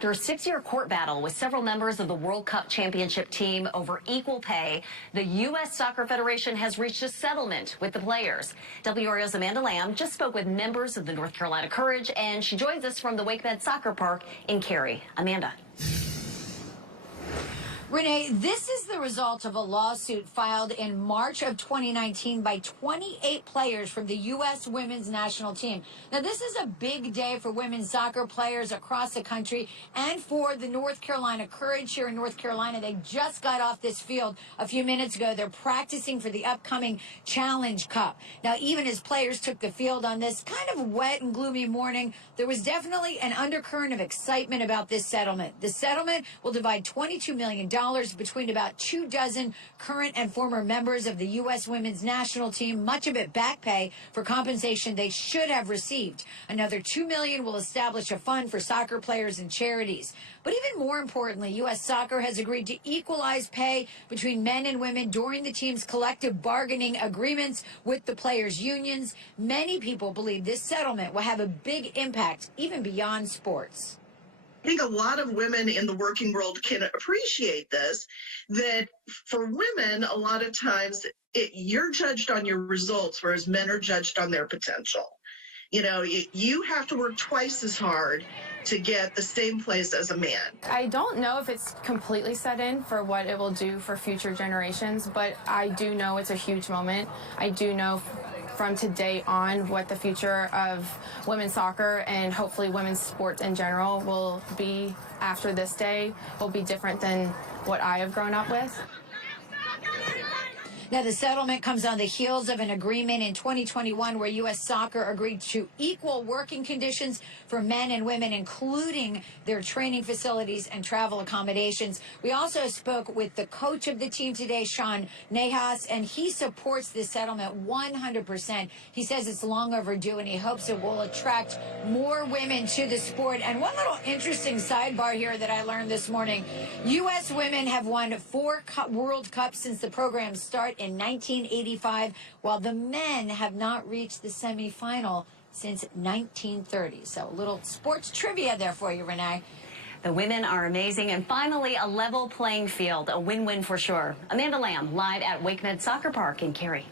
After a 6-year court battle with several members of the World Cup championship team over equal pay, the U.S. Soccer Federation has reached a settlement with the players. WRAL's Amanda Lamb just spoke with members of the North Carolina Courage, and she joins us from the WakeMed Soccer Park in Cary. Amanda. Renee, this is the result of a lawsuit filed in March of 2019 by 28 players from the U.S. women's national team. Now, this is a big day for women's soccer players across the country and for the North Carolina Courage here in North Carolina. They just got off this field a few minutes ago. They're practicing for the upcoming Challenge Cup. Now, even as players took the field on this kind of wet and gloomy morning, there was definitely an undercurrent of excitement about this settlement. The settlement will divide $22 million between about 24 current and former members of the U.S. women's national team, much of it back pay for compensation they should have received. Another $2 million will establish a fund for soccer players and charities. But even more importantly, U.S. Soccer has agreed to equalize pay between men and women during the team's collective bargaining agreements with the players' unions. Many people believe this settlement will have a big impact even beyond sports. I think a lot of women in the working world can appreciate this, that for women, a lot of times you're judged on your results, whereas men are judged on their potential. You know, you have to work twice as hard to get the same place as a man. I don't know if it's completely set in for what it will do for future generations, but I do know it's a huge moment. I do know from today on what the future of women's soccer and hopefully women's sports in general will be after this day will be different than what I have grown up with. Now, the settlement comes on the heels of an agreement in 2021 where U.S. Soccer agreed to equal working conditions for men and women, including their training facilities and travel accommodations. We also spoke with the coach of the team today, Sean Nahas, and he supports this settlement 100%. He says it's long overdue, and he hopes it will attract more women to the sport. And one little interesting sidebar here that I learned this morning, U.S. women have won 4 World Cups since the program started in 1985, while the men have not reached the semifinal since 1930. So a little sports trivia there for you, Renee. The women are amazing, and finally a level playing field, a win-win for sure. Amanda Lamb live at WakeMed Soccer Park in Cary.